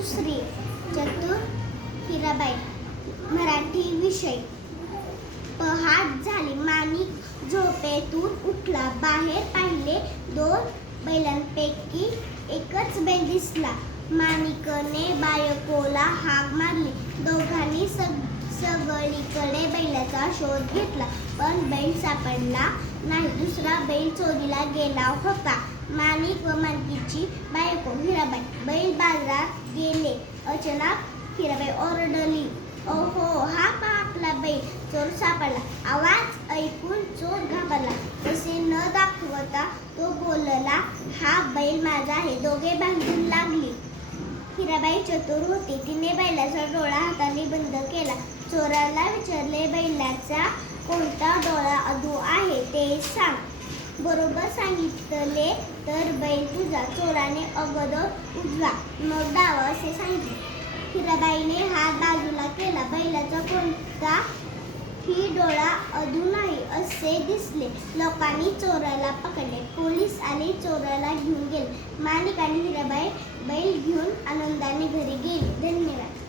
दुसरी चतुर हिराबाई मराठी विषय. पहाट झाली. माणिक झोपेतून उठला. बाहेर पाहिले. 2 बैलांपैकी एकच बैल दिसला. माणिकने बायकोला हाक मारली. दोघांनी सगळीकडे बैलाचा शोध घेतला, पण बैल सापडला नाही. दुसरा बैल चोरीला गेला होता. माणिक व माणिकीची बायको हिराबाई बैल बाजारात गेले. अचानक हिराबाई ओरडली, "ओहो, हा पहा आपला बैल, चोर सापडला." आवाज ऐकून चोर घाबरला. तसे न दाखवता तो बोलला, "हा बैल माझा आहे." दोघे भांडण लागली. हिराबाई चतुर होती. तिने बैलाचा डोळा हाताने बंद केला. चोराला विचारले, "बैलाचा कोणता डोळा अधू आहे ते सांग." बरोबर सांगितले तर बैल तुझा. चोराने अगोदर उजवा मग डावा असे सांगितले. हिराबाईने हात बाजूला केला. बैलाचा कोणताही डोळा अधू नाही असे दिसले. लोकांनी चोराला पकडले. पोलीस आले. चोराला घेऊन गेले. माणिक आणि हिराबाई बैल घेऊन आनंदाने घरी गेले. धन्यवाद.